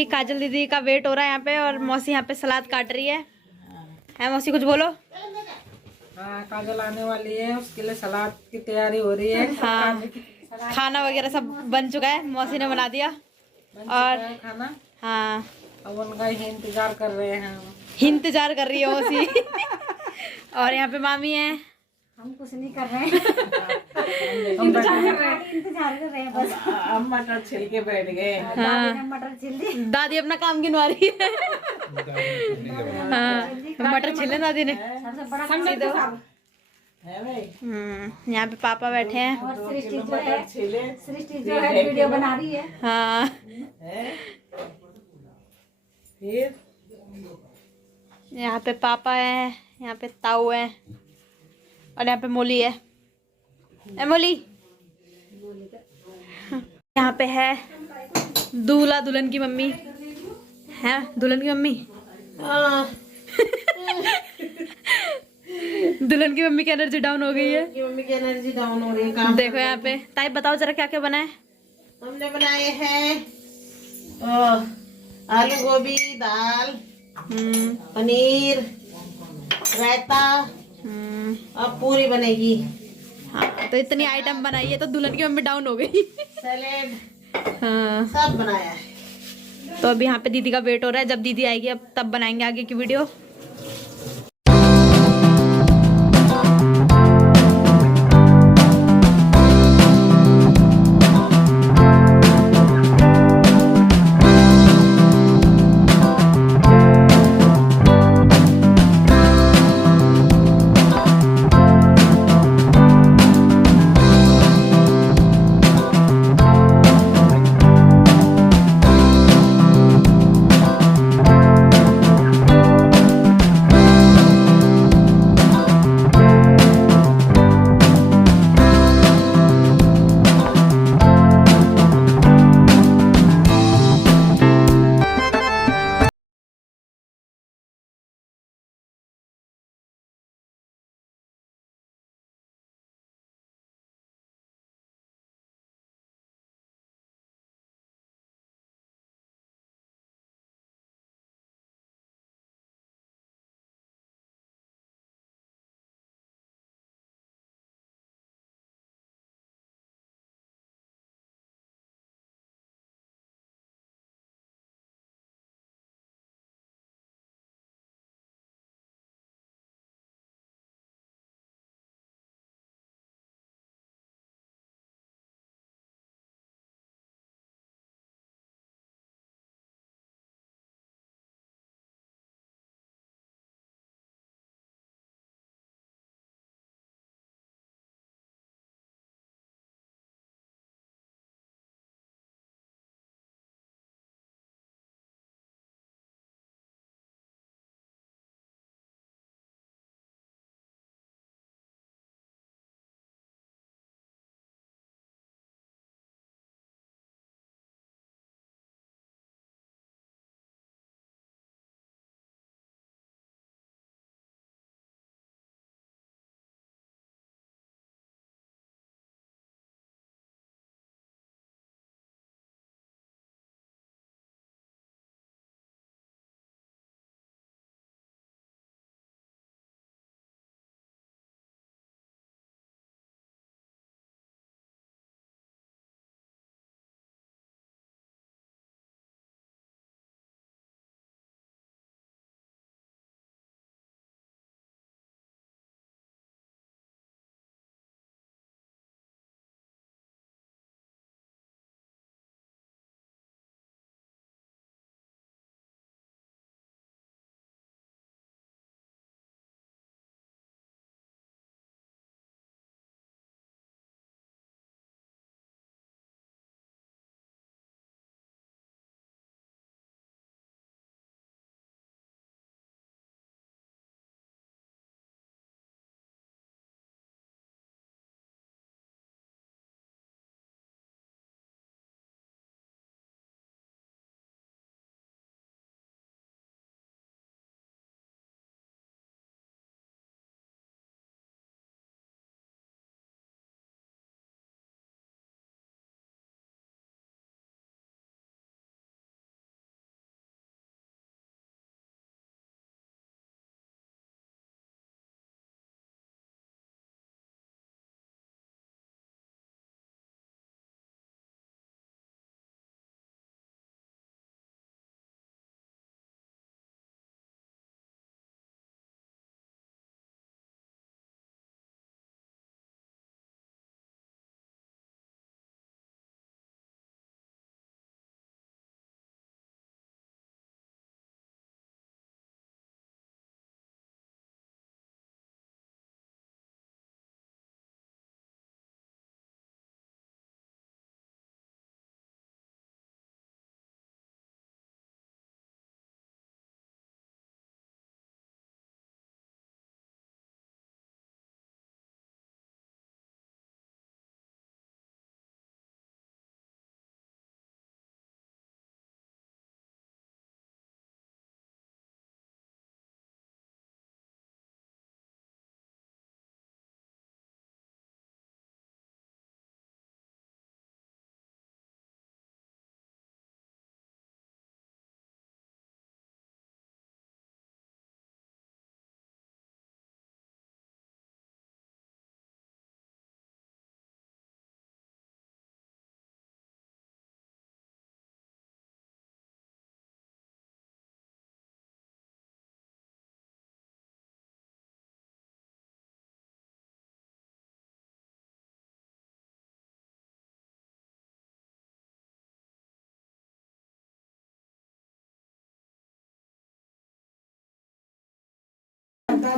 अभी काजल दीदी का वेट हो रहा है यहाँ पे और मौसी यहाँ पे सलाद काट रही है मौसी कुछ बोलो। हाँ, काजल आने वाली है, उसके लिए सलाद की तैयारी हो रही है। हाँ, खाना वगैरह सब बन चुका है, मौसी ने बना दिया और खाना। हाँ, अब उनका ही इंतजार कर रहे हैं। इंतजार कर रही है मौसी। और यहाँ पे मामी है। हम कुछ नहीं कर रहे हैं। इंतजार कर रहे हैं बस। हम मटर छिल के बैठ गए। हाँ, मटर छिल दी। दादी अपना काम गिनवा रही है। हाँ, मटर छिले दादी ने। यहाँ पे पापा बैठे हैं और सृष्टि जो है वीडियो बना रही है। हाँ, फिर यहाँ पे पापा है, यहाँ पे ताऊ है और यहाँ पे मोली है। मोली यहाँ पे है दूल्हा दुल्हन की मम्मी है, दुल्हन की मम्मी। दुल्हन की मम्मी की एनर्जी डाउन हो गई है। मम्मी की एनर्जी डाउन हो रही है। काम देखो यहाँ पे ताई बताओ जरा क्या क्या बना है। हमने बनाए हैं आलू गोभी, दाल, पनीर, रायता और पूरी बनेगी। हाँ, तो इतनी आइटम बनाई है तो दुल्हन की मम्मी डाउन हो गई। सैलेड हाँ, सब बनाया है। तो अभी यहाँ पे दीदी का वेट हो रहा है, जब दीदी आएगी अब तब बनाएंगे आगे की वीडियो।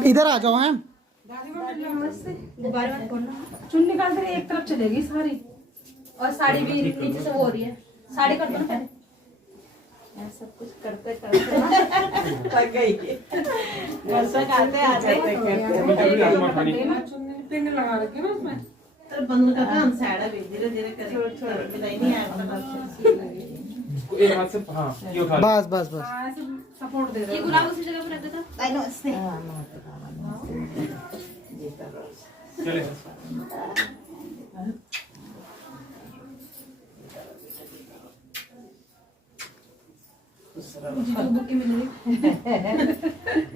इधर आ जाओ हैं। चुन निकाल दे, एक तरफ चलेगी सारी। और साड़ी भी नीचे से वो हो रही है, साड़ी कर दो ना पहले। सब कुछ करते करते थक गई। घर से आते आते चुन्नी पिन लगा रखी है ना उसमें। तो बंद कर हम साड़ा भी धीरे धीरे करेंगे, नहीं आया एक हाथ से हाँ ये उठा लो। बस बस बस। हाँ, ऐसे सपोर्ट दे रहे ये गुलाब उसी जगह पर रख देता। आई नो इसने चले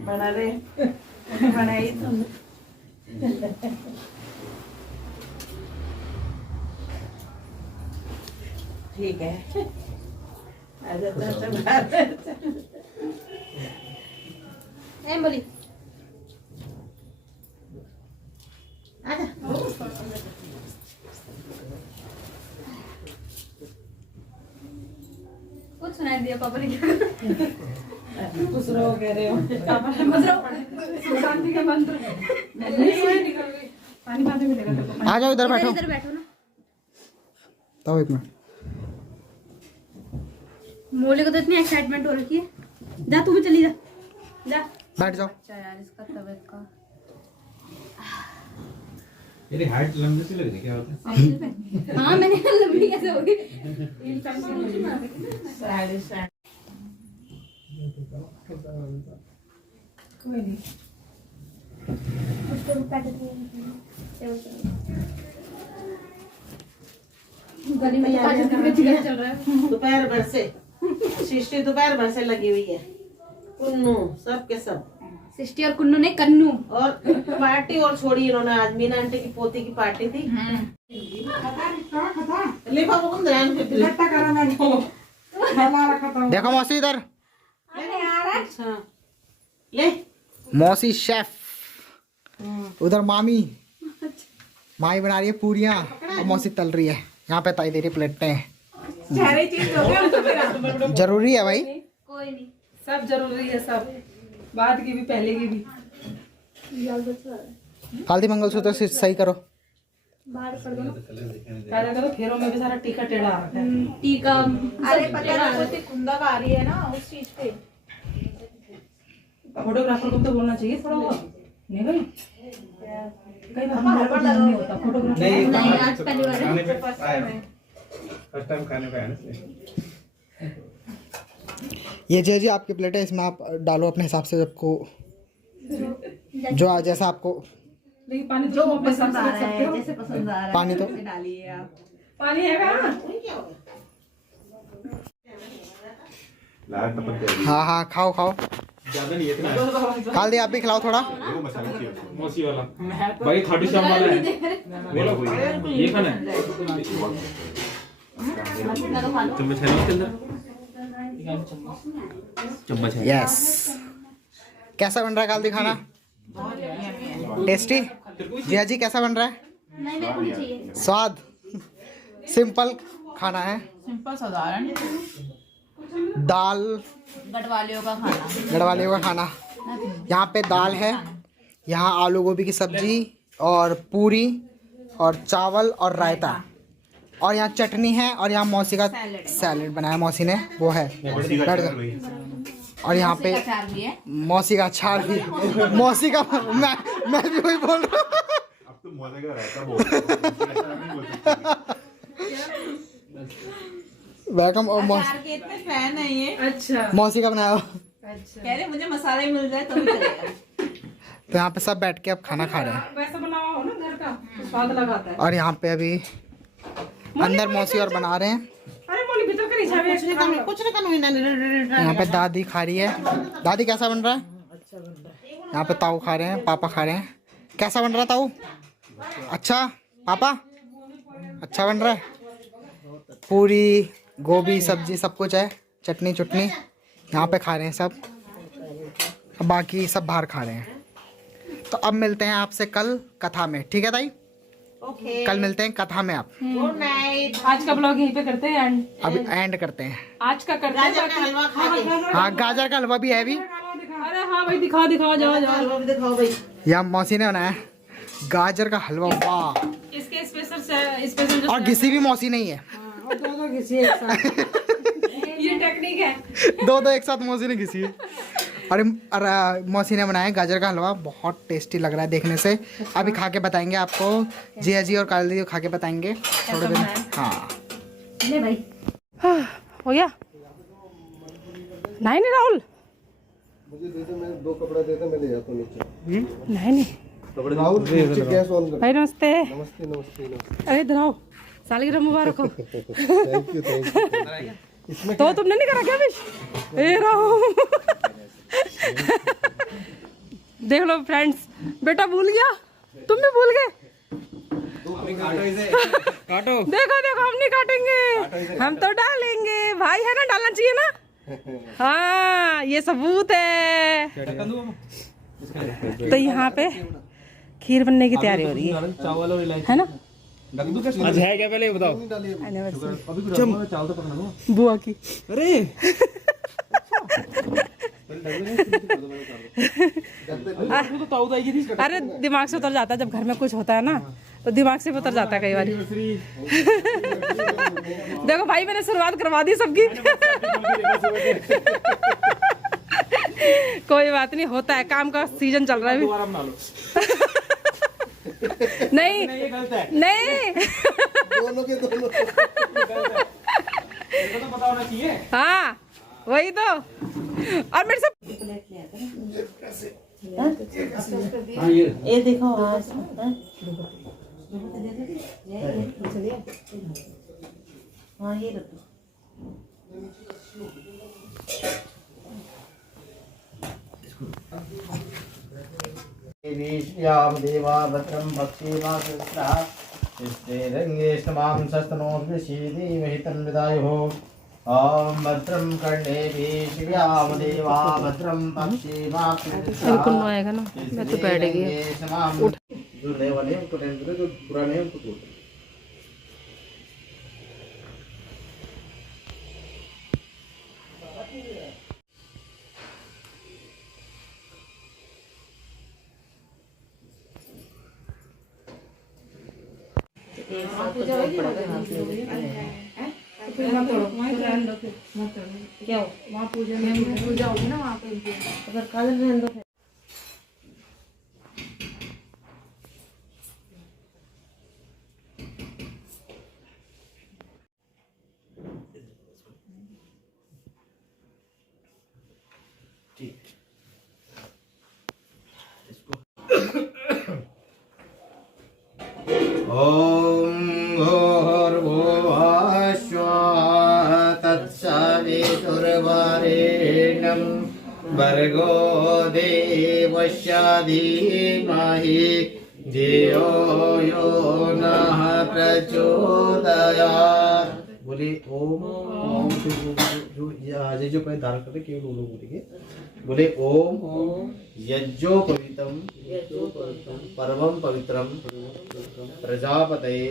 बना रहे बनाई तुम। ठीक है आजा ए बोली कुछ सुनाई दिया पापा ने क्या खुश रहो कह रहे हो। शांति का मंत्र नहीं निकल गई। पानी पानी मिलेगा। आ जाओ इधर बैठो। इधर बैठो ना। तो एक मिनट। मोले को तो इतनी एक्साइटमेंट हो रखी है। जा तू भी चली जा, जा। बैठ जाओ। अच्छा यार इसका तबीयत का मेरी हाइट लंबी सी लग रही क्या होता है? हाँ मैंने लंबी कैसे हो गई। कोई नहीं। गली में चल रहा है। दोपहर भर से सृष्टि दोपहर भर से लगी हुई है। कुन्नू सब के सब सृष्टि और कुन्नू ने कन्नू और पार्टी और छोड़ी इन्होंने। आज मीना आंटी की पोती की पार्टी थी। लिफाफा कौन ध्यान से इकट्ठा करा मैं तो हमारा खत्म। देखो मौसी इधर। अच्छा ले मौसी शेफ। उधर मामी माई बना रही है पूरियां और मौसी तल रही है। यहाँ पे ताई दे रही प्लेटें। सारी चीज हो गया तो मेरा जरूरी है भाई। कोई नहीं। सब जरूरी है, सब बाद की भी पहले की भी। हल्दी मंगलसूत्र से सही करो। पहले करो फेरों में भी सारा टीका टेढ़ा आ रहा है। टीका अरे पता नहीं खुंदा का आ रही है ना उस चीज पे। फोटोग्राफर को तो बोलना चाहिए थोड़ा बहुत। नहीं भाई कई बार नहीं होता फोटोग्राफर। नहीं आज पहली बार फर्स्ट टाइम खाने का है ना। ये जी आपकी प्लेट है, इसमें आप डालो अपने हिसाब से सबको जो जैसा आपको लेकिन पानी जो पसंद आ रहा है, जैसे पसंद आ रहा है पानी तो डालिए आप। पानी है कहाँ? लाल टपक गई। हाँ हाँ खाओ खाओ। ज्यादा नहीं है इतना। हल्दी आप भी खिलाओ थोड़ा। वो मसाला चाहिए उसको। मौसी वाला भाई खाटू श्याम वाला है। बोलो कोई ये खाना है। चम्मच है ना उसके अंदर? चम्मच है। यस। कैसा बन रहा है हल्दी खाना? टेस्टी। जिया जी कैसा बन रहा है? नहीं मेरे को नहीं चाहिए। स्वाद सिंपल खाना है। सिंपल साधारण दाल गढ़वालियों का खाना। गढ़वालियों का खाना। यहाँ पे दाल है, यहाँ आलू गोभी की सब्जी और पूरी और चावल और रायता और यहाँ चटनी है और यहाँ मौसी का सैलेड बनाया मौसी ने, वो है। बैठ जाओ। और यहाँ पे अचार भी है। मौसी का अचार भी। मौसी का मैं भी वही बोल रहा हूँ। अब तो मौसी का रायता बोल। वेलकम। और अचार के इतने फैन है ये। अच्छा मौसी का बनाया हुआ। अच्छा कह रहे मुझे मसाला ही मिल जाए तो भी चलेगा। तो यहाँ पे सब बैठ के अब खाना खा रहे हैं वैसा बना हुआ हो ना घर का तो स्वाद लगाता है। और यहाँ पे अभी अंदर मौसी और बना रहे हैं। अरे मोली भीतर का रिझा भी कुछ नहीं करना। यहाँ पे दादी खा रही है। दादी कैसा बन रहा है? यहाँ पे ताऊ खा रहे हैं, पापा खा रहे हैं। कैसा बन रहा है ताऊ? अच्छा पापा अच्छा बन रहा है। पूरी गोभी सब्जी सब कुछ है, चटनी चुटनी यहाँ पे खा रहे हैं सब। बाकी सब बाहर खा रहे हैं। तो अब मिलते हैं आपसे कल कथा में, ठीक है ताई? ओके कल मिलते हैं कथा में आप। Good night. आज का ब्लॉग यहीं पे करते हैं एंड। अभी एंड करते हैं। आज का करते हैं। गाजर का हलवा खा के। हाँ गाजर का हलवा भी है अभी। अरे हाँ भाई दिखाओ दिखाओ, जाओ जाओ। हलवा भी दिखाओ भाई। यहाँ मौसी ने बनाया गाजर का हलवा। वाह, इसके स्पेशल और घिसी भी मौसी नहीं है। और दोनों किसी एक साथ। ये टेक्निक है। दो एक साथ मौसी ने घिसी है। और मौसी ने बनाया गाजर का हलवा, बहुत टेस्टी लग रहा है देखने से। अभी खा के बताएंगे आपको, जिया जी और काली दीदी खा के बताएंगे थोड़े दिन। हाँ ले भाई, हो गया। नहीं राहुल, मुझे दे दे, मैं 2 कपड़ा दे दे, मैं ले जाता हूँ नीचे। नहीं राहुल नीचे गैस ऑन कर। भाई नमस्ते। नमस्ते नमस्ते नमस्ते। अरे इधर आओ, सालगिरह मुबारक हो। थैंक यू इसमें तो तुमने नहीं करा क्या विश? ए राहुल देख लो फ्रेंड्स, बेटा भूल गया, तुम भी भूल गए। काटो। देखो देखो, हम नहीं काटेंगे, हम तो डालेंगे। भाई है ना, डालना चाहिए ना। हाँ ये सबूत है। तो यहाँ पे खीर बनने की तैयारी हो रही है, चावल और इलायची है ना? आज है क्या पहले ये बताओ। चावल तो पकड़ा बुआ की। अरे अरे दिमाग से उतर जाता है जब घर में कुछ होता है ना, तो दिमाग से उतर जाता है कई बार। देखो भाई, मैंने शुरुआत करवा दी सबकी। कोई बात नहीं, होता है, काम का सीजन चल रहा है अभी। नहीं नहीं, दोनों के दोनों तो पता होना चाहिए। हाँ वही तो। और मेरे से ये देखो। हाँ ये रखो। वीष्याम देवा भद्रम भक्षेमा कृष्णा इष्टे रंगे स्माम शस्तनोर्विशीदी महितं विदायुः। ओम भद्रम कर्णेभिः श्रियाम देवा भद्रम भक्षेमा कृष्णा। बिल्कुल आएगा ना, मैं तो बैठ गई। जो नए वाले हैं उनको टेंशन करो, जो पुराने हैं उनको छोड़। क्या हो? वहाँ पूजा होगी ना, वहाँ पे अगर काले रहने दो। ओम भूर्भुवः स्वः तत्सवितुर्वरेण्यं भर्गो देवस्य धीमहि धियो यो नः प्रचोदयात्। बोले ओम। ओम जो जो पहले धारण करते केवल वो लोग बोलेंगे। बोले ओम यज्जो पवित्रम परमं पवित्रम प्रजापतये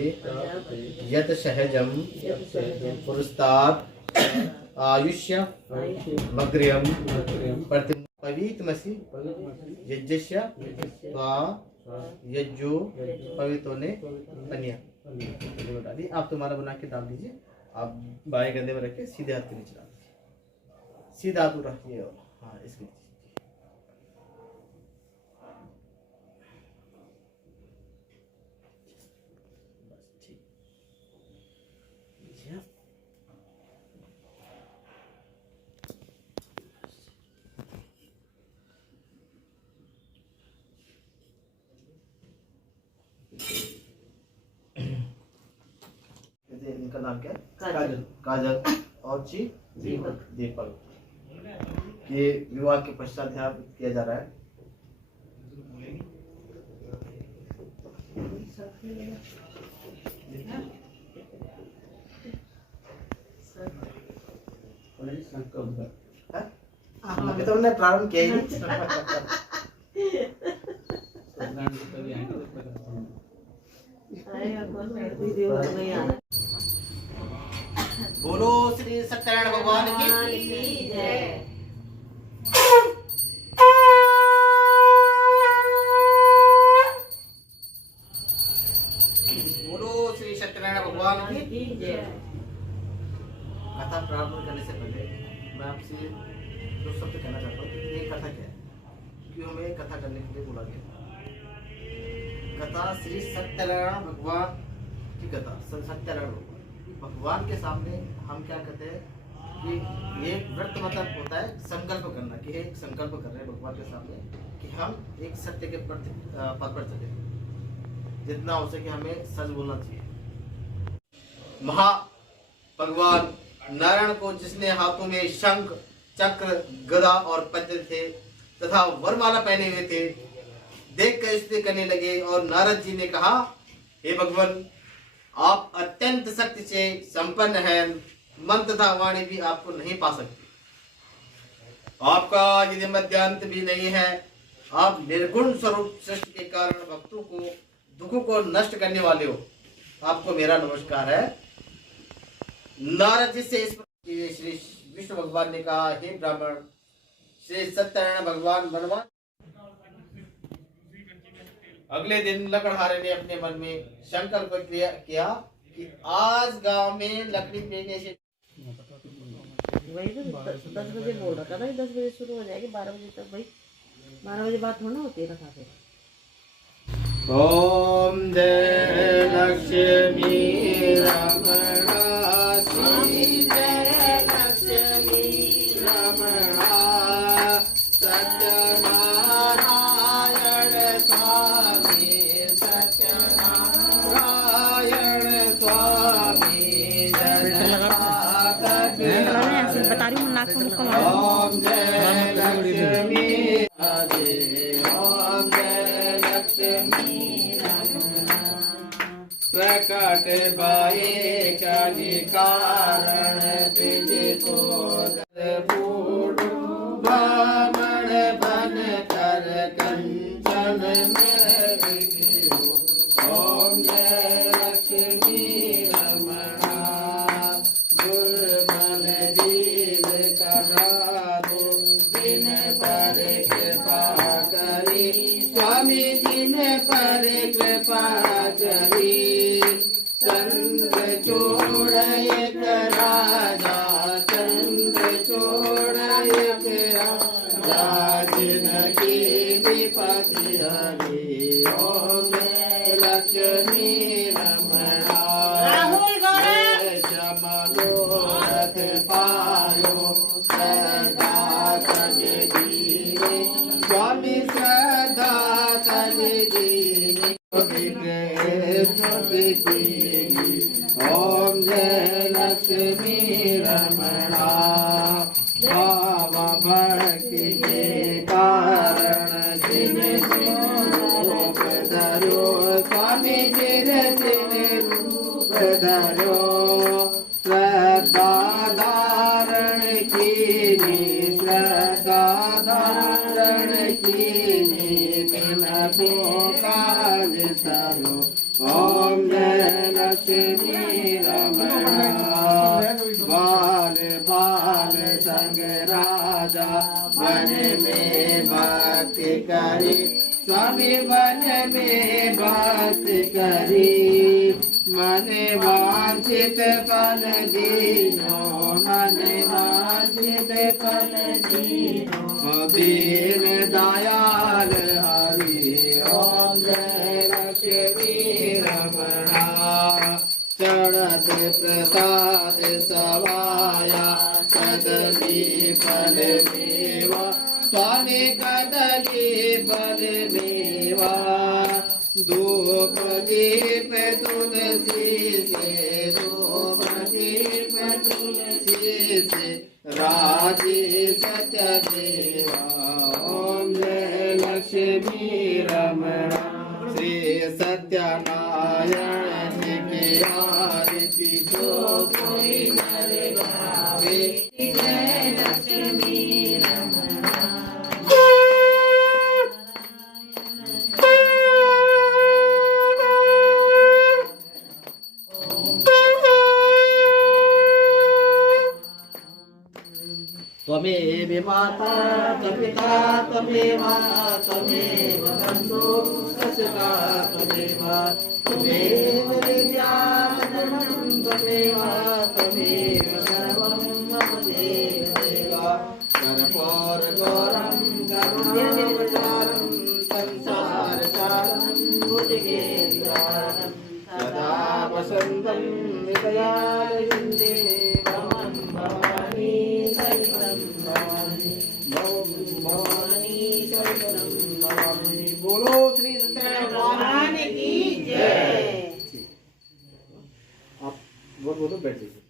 यत सहजम पुरस्तात् आयुष्य मग्र्यम पवित्रमसि यज्ञस्य त्वा यज्जो पवित्र ने कन्या। आप तुम्हारा बना के डाल दीजिए। आप बाएं कंधे में रख के सीधे हाथ के नीचे डाल दीजिए। सीधा हाथ रखिए और हाँ इसके नीचे। इनका नाम क्या है? काजल। काजल और ची दीपक। ये विवाह के पश्चात यहाँ किया जा रहा है। अभी तो हमने प्रारंभ किया ही नहीं। बोलो श्री सत्यनारायण भगवान की जय। कथा करने के लिए बुला गया। कथा श्री सत्यनारायण भगवान की कथा। सत्यनारायण भगवान के सामने हम क्या कहते हैं कि ये व्रत मतलब होता है संकल्प करना, कि एक संकल्प कर रहे हैं भगवान के सामने कि हम एक सत्य के पद पर चले, जितना हो सके हमें सच बोलना चाहिए। महा भगवान नारायण को जिसने हाथों में शंख, चक्र, गदा और पद्म थे तथा वरमाला पहने हुए थे, देख कर स्तुति करने लगे और नारद जी ने कहा, हे भगवान, आप अत्यंत शक्ति से संपन्न हैं, मन तथा वाणी भी आपको नहीं पा सकती। आपका यदि मध्यांत भी नहीं है, आप निर्गुण स्वरूप सृष्टि के कारण भक्तों को दुखों को नष्ट करने वाले हो, आपको मेरा नमस्कार है। नारद जी से इस श्री विष्णु भगवान ने कहा, हे ब्राह्मण, श्री सत्यनारायण भगवान बनवान। अगले दिन लकड़हारे ने अपने मन में संकल्प किया कि आज गांव में लकड़ी बेचने से वही तो 10 बजे बोल रहा था ना, 10 बजे शुरू हो जाएगी, 12 बजे तक। भाई 12 बजे बात थोड़ा होती है कथा पे। ओम जय लक्ष्मी रमणा, श्री जय लक्ष्मी रमणा, सत्यनारायण स्वामी, सत्यनारायण स्वामी, बता रही हूँ नाक को मुक्का मारो। ओम जय लक्ष्मी राधे, ओम जय लक्ष्मी प्रकट भये कलि कारण तुझको बूढ़ ब्राह्मण बन कर कंचन में बिगियो। ओम जय लक्ष्मी रमणा, दुर्बल दीन करा दो, दिन पर कृपा करी स्वामी, दिन पर कृपा करी। चंद्र चोड़ एक राजा, चंद्र चोड़ एक राजा, जिनकी विपत्ति हरी। ओम लक्ष्मी रमणा, मनोरथ पायो, श्रद्धा तज दीने स्वामी, श्रद्धा तज दीने। ओम जय लक्ष्मी रमणा, भाव भक्ति के कारण जिन रूप धरो स्वामी, जिन रूप धरो, श्रद्धा धारण कीनी, श्रद्धा धारण कीनी, तिनको काज सरो। ओम जय लक्ष्मी रमणा, बाल बाल संग राजा, वन में भक्ति करी स्वामी, वन में भक्ति करी। मन वांछित फल दीनो, मन वांछित फल दीनो, दीन दयाल हरि। ओम जय लक्ष्मी रमणा, चढ़त प्रसाद सवाया, कदली फल मेवा स्वामी, कदली फल मेवा। धूप दीप तुलसी से, धूप दीप तुलसी से, राजी सत्य देवा। ओम जय लक्ष्मी रमणा, श्री सत्यनारायण की आरती जो कोई नर गावे। जय लक्ष्मी रमणा। त्वमेव माता त्वपिता त्वमेव बन्धु सखा त्वमेव विद्या त्वमेव सर्वं मम देव। कर्पूर गौरं करुणावतारं बोलो श्री सत्यनारायण भगवान की जय। आप बोलो बैठ जाइए।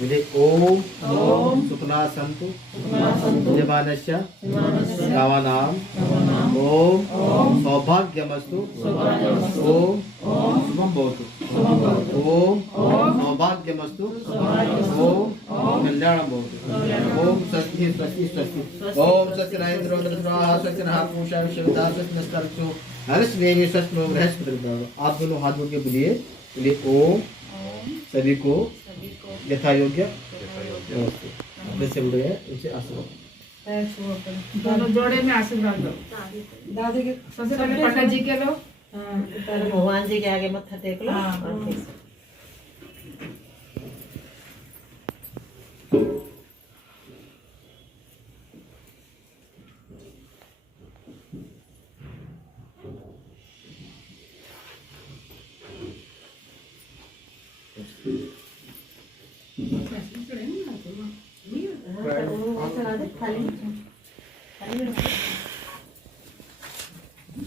वीडियो ओम सुखना संतु जमानस्य कामानाम ओम सौभाग्यमस्तु ओम शुभम भवतु ओम सौभाग्यमस्तु ओम कल्याणम भवतु ओम स्वस्ति स्वस्ति स्वस्ति ओम सत्यनारायण स्वाहा सत्यनारायण पूषा विश्वदा सत्यनस्कर्षो हर्षवेणी स्वस्नो बृहस्पति। आप दोनों हाथ जोड़ के बोलिए ओम सभी को यथा योग्य जैसे बुढ़े हैं उनसे आशीर्वाद दोनों जोड़े में आशीर्वाद लो। दादी के सबसे पहले पंडित जी के लो। पहले भगवान जी के आगे मत्था टेक लो। और फिर से।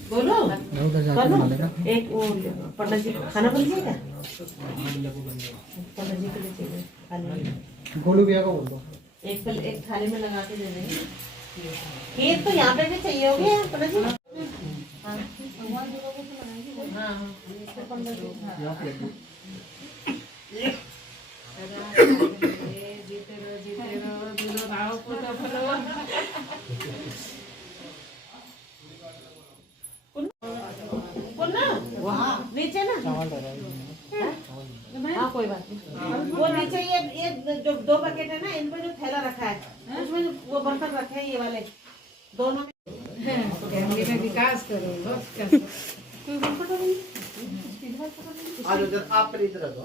बोलो एक वो पंडित जी खाना बन गया क्या? पंडित जी के लिए चाहिए खाना। गोलू भैया का बोल दो। एक थाली में लगा के दे देंगे। खीर तो यहाँ पे भी चाहिए होगी पंडित जी। हाँ जीते रहो दूल्हा भाव को तो फलो। नीचे ना हाँ कोई बात नहीं। वो नीचे ये जो 2 पैकेट है ना, इनमें जो थैला रखा है उसमें वो बर्तन रखे हैं ये वाले दोनों में। विकास करो आज उधर आप पर इधर दो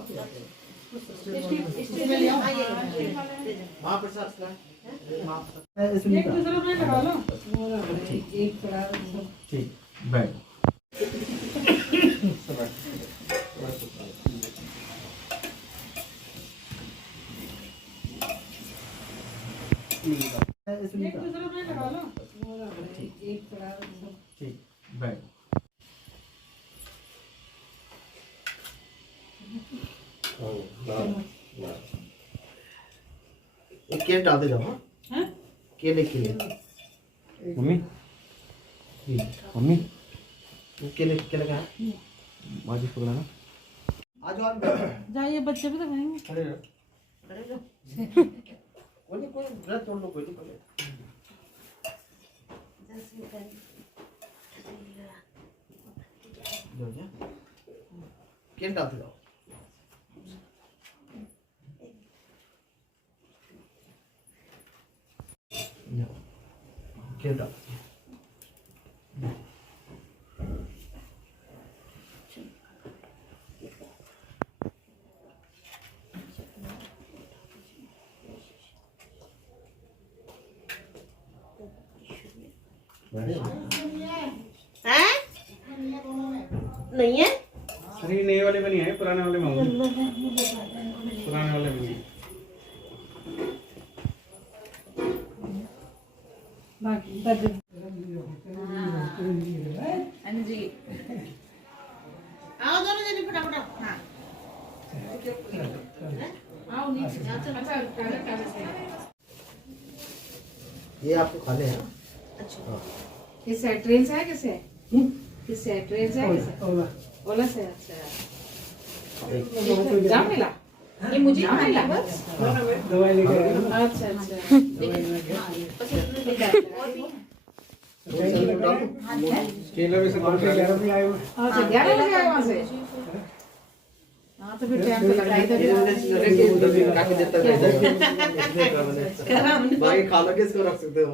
महाप्रसाद का एक दूसरे में लगा लो। एक थोड़ा ठीक बैठ एक दूसरे में लगा लो। एक थोड़ा ठीक बैठ एक केले डाल दे जाओ। हाँ? केले मम्मी मम्मी केले केले का है? माजी पकड़ा ना आज और बैठो। जाइए बच्चे भी तो खाएंगे। खड़े रहो। कोई व्रत तोड़ लो कोई नहीं पकड़े। केले डालते जाओ। केले डाल हैं? नहीं है? अरे नए वाले में नहीं है, पुराने वाले में होंगे। पुराने वाले में नहीं। बाकी जी आओ दोनों जने फटाफट। हाँ आओ नीचे। अच्छा ये आपको खाने हैं। अच्छा किससे ट्रेन से है? किससे ट्रेन से है? किससे ओला से? अच्छा जा मिला ये मुझे मिला बस दवाई लेके अच्छा केला भी से कम कर अच्छा 11 बजे आए वहाँ से। हाँ तो फिर टाइम तो लगाई था। काफी देर तक बाकी खा लो, किसको रख सकते हो?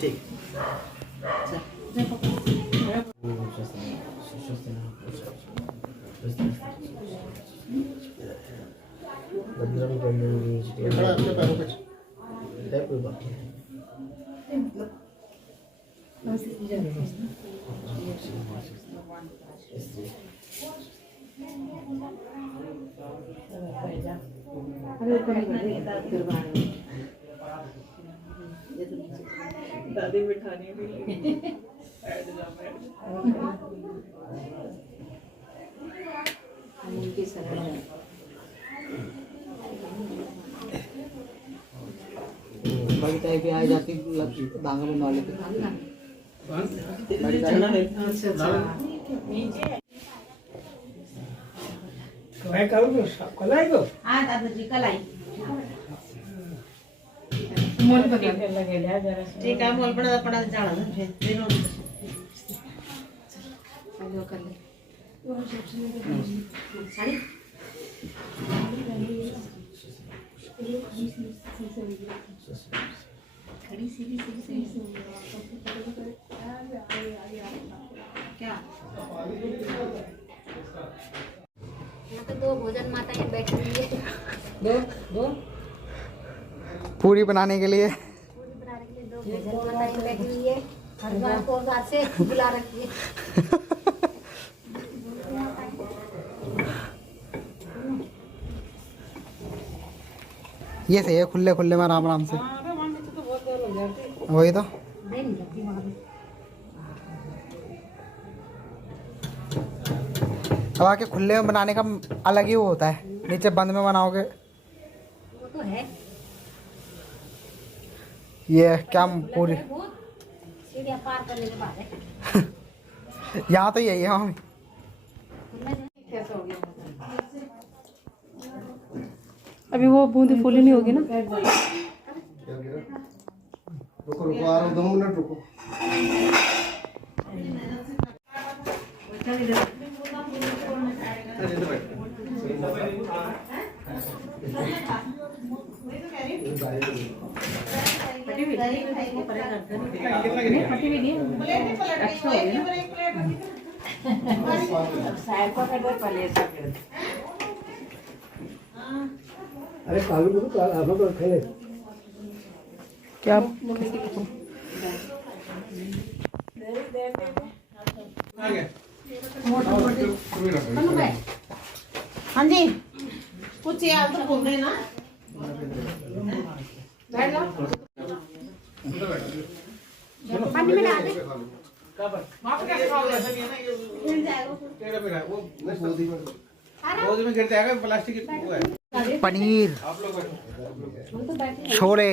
ठीक कोई बात नहीं। दादी बिठाने के लिए भी आ जाती दांगा बनवा लेते हाँ दादाजी कल आई मोल बघितलेला गेल्या जरा ठीक आहे मोल पडा पडा जाळा साडी क्या यहाँ पे 2 भोजन माताएं बैठी हुई है। दो पूरी बनाने के लिए पूरी बनाने के लिए 2 भोजन माताएं बैठी हुई है। हरिद्वार को बाहर से बुला रखी है। ये सही है, खुले खुले में आराम आराम से। वही तो दे नहीं सकती वहाँ भी। अब आके खुले में बनाने का अलग ही वो होता है, नीचे बंद में बनाओगे। वो तो है। ये क्या पूरी सीढ़ियाँ पार करने के बाद है। यहाँ तो यही है मम्मी। अभी वो बूंदी फूली नहीं होगी ना। क्या गिरा? रुको रुको, आ रहा हूँ, 2 मिनट रुको। अरे कालू को तो आप लोग खेले क्या हाँ जी कुछ याद तो बोल रहे ना बैठ लो पानी में डाल दे। पनीर, छोले,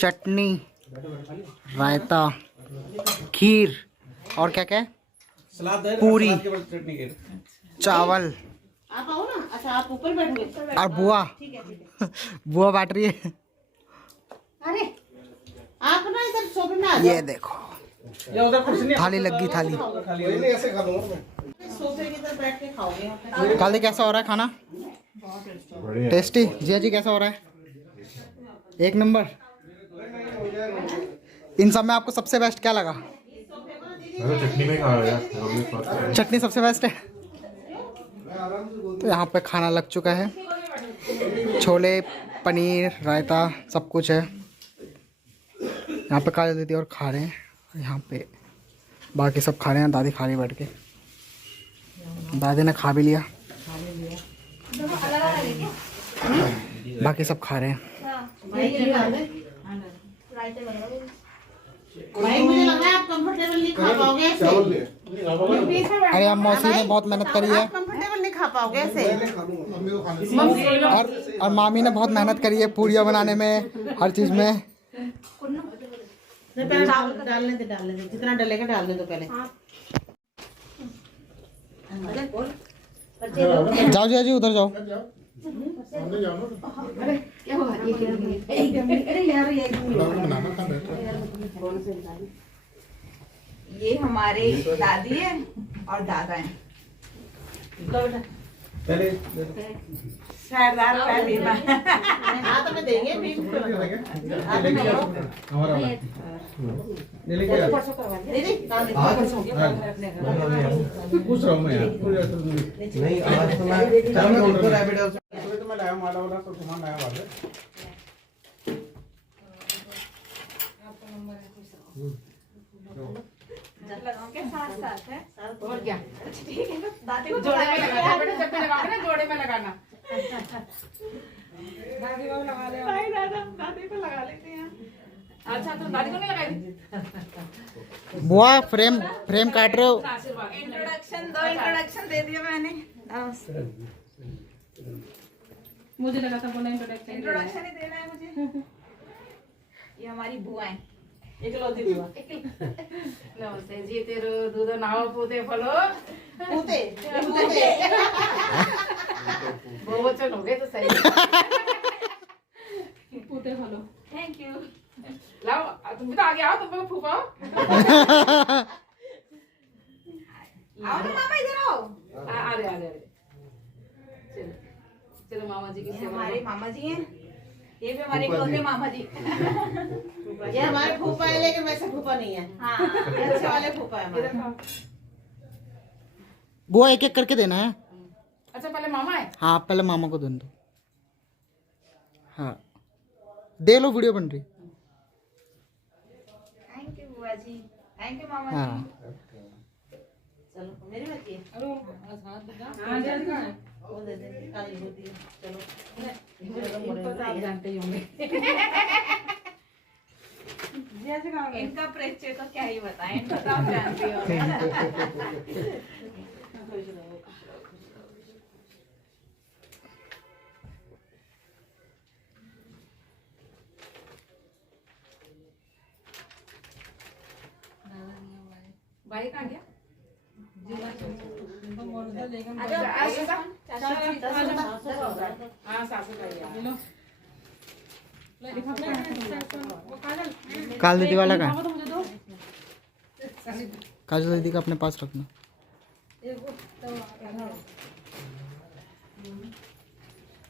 चटनी, रायता, खीर और क्या क्या है? पूरी, चावल आप आओ ना। अच्छा आप ऊपर बैठोगे और बुआ। ठीक है बुआ बांट रही है। अरे आप ना इधर सोफे में आ ये देखो थाली लगी थाली। नहीं, ऐसे खा लूंगा मैं। सोफे की तरफ बैठ के खाओगे यहाँ पे। काली कैसा हो रहा है खाना? टेस्टी। जिया जी कैसा हो रहा है? 1 नंबर। इन सब में आपको सबसे बेस्ट क्या लगा? चटनी में खा रहा है। चटनी सबसे बेस्ट है। तो यहाँ पे खाना लग चुका है, छोले, पनीर, रायता सब कुछ है। यहाँ पे काली दीदी और खा रहे हैं, यहाँ पे बाकी सब खा रहे हैं। दादी खा रही है बैठ के। दादी ने खा भी लिया, बाकी सब खा रहे हैं। भाई मुझे लग रहा है आप कंफर्टेबल नहीं खा पाओगे ऐसे। चावल भी है। अरे अब मौसी ने बहुत मेहनत करी है आप कंफर्टेबल नहीं खा पाओगे ऐसे। मैं खा लूंगा, मम्मी को खाने और मामी ने बहुत मेहनत करी है पूड़ियाँ बनाने में, हर चीज़ में। नहीं, पहले डालने दे जितना डलेगा डालने दो पहले। जाओ जिया जी उधर जाओ। ये हमारे दादी है और दादा है। सरदार पहली बार हाथ में देंगे फिर दीदी पूछ रहा हूँ मैं यार। नहीं आज तो मैं रैबिट हाउस तो मैं लाया माला वाला सब सामान लाया वाला। लगाओ क्या साथ साथ है? और क्या ठीक है ना, दादी को जोड़े में बुलाया लगाना है। बेटा, जब भी लगाओगे ना जोड़े में लगाना। दादी को लगा ले नहीं दादा, दादी को लगा लेते हैं। अच्छा तो दादी को नहीं लगाई? बुआ फ्रेम फ्रेम काट रहे हो? आशीर्वाद। इंट्रोडक्शन दो, इंट्रोडक्शन दे दिया मैंने। मुझे लगा था बोला इंट्रोडक्शन इंट्रोडक्शन ही देना है मुझे। ये हमारी बुआ है। इकलौती बुआ नमस्ते जी, तेरो दूध नाव पूते फलो पूते बहुवचन हो गए तो सही। पूते फलो। Thank you. लाओ तुम भी तो आगे आओ, तुम भी फूफाओ। आओ ना मामा, इधर आओ। आ रहे आ रहे। चलो चलो मामा जी की ये सेवा हमारे मामा जी हैं। ये भी हमारे इकलौते मामा जी। ये हमारे फूफा है, लेकिन वैसे फूफा नहीं है। हाँ, ये अच्छे वाले फूफा है हमारे। बुआ एक एक करके देना है। अच्छा पहले मामा है। हाँ पहले मामा को देने दो। हाँ दे लो, वीडियो बन रही। थैंक यू बुआ जी, थैंक यू मामा हाँ जी। चलो मेरी बच्ची है। हाँ जल्दी का है। वो दे दे, काली होती है। चलो इनको तो आप जानते ही होंगे। इनका परिचय तो क्या ही बताएं, इनको तो आप जानते हो। भाई कहाँ गया? हाँ सासू का ही है। काजल दीदी वाला का है? काजल दीदी का अपने पास रखना।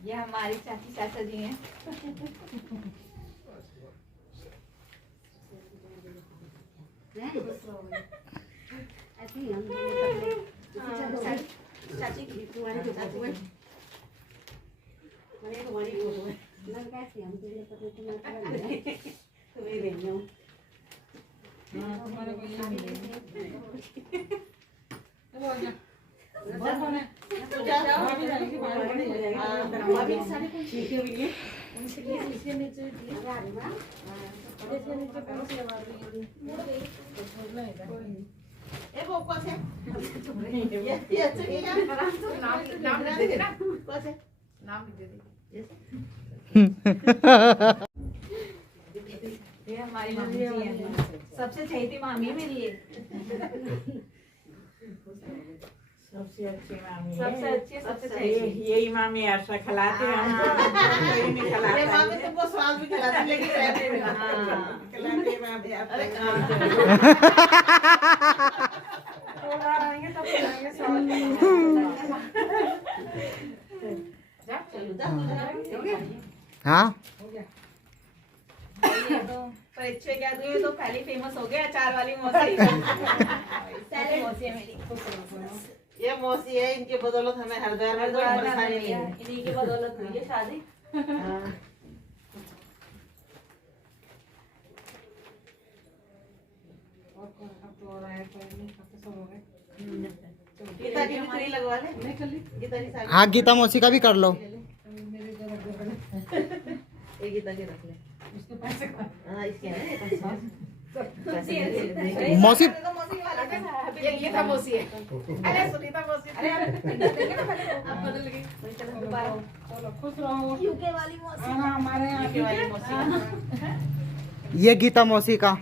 ये हमारी चाची चाचा जी हैं। ऐसे ही हम चाची की तुम्हारी चाची है। मेरी तुम्हारी फोटो है। मैं कैसे हम तुझे पता तुम्हें तुम्हें दे रही हूँ। भाभी की साड़ी कौन सी है? इसके नीचे ए वो कौन से? ये अच्छा किया। नाम लिख दे ना, कौन से? नाम लिख दे। ये हमारी मामी जी हैं। सबसे चहेती मामी है मेरी ये। सबसे अच्छी मामी है। सबसे अच्छी, सबसे चहेती। यही मामी ऐसा खिलाते हैं हमको। कोई नहीं खिलाता। ये मामी तुमको स्वाद भी खिलाती है, लेकिन रहते नहीं। हाँ खिलाती है मामी। अरे हाँ परिचय क्या दूँ, तो पहले फेमस हो गया अचार वाली मौसी। सैलेड मौसी है मेरी। ये मौसी है, इनके बदौलत हमें हरिद्वार में कोई परेशानी नहीं है। इन्हीं की बदौलत हुई है शादी। हाँ। गीता की भी ट्री लगवा ले। गीता की साड़ी। हाँ गीता मौसी का भी कर लो। ये गीता के रख ले। हाँ इसके है ना मौसी ये था मौसी है। अरे सुनीता मौसी। अरे आप देंगे ना पहले, आप बदल गए। चलो खुश रहो। यूके वाली मौसी। हाँ हमारे यहाँ की वाली मौसी। ये गीता मौसी का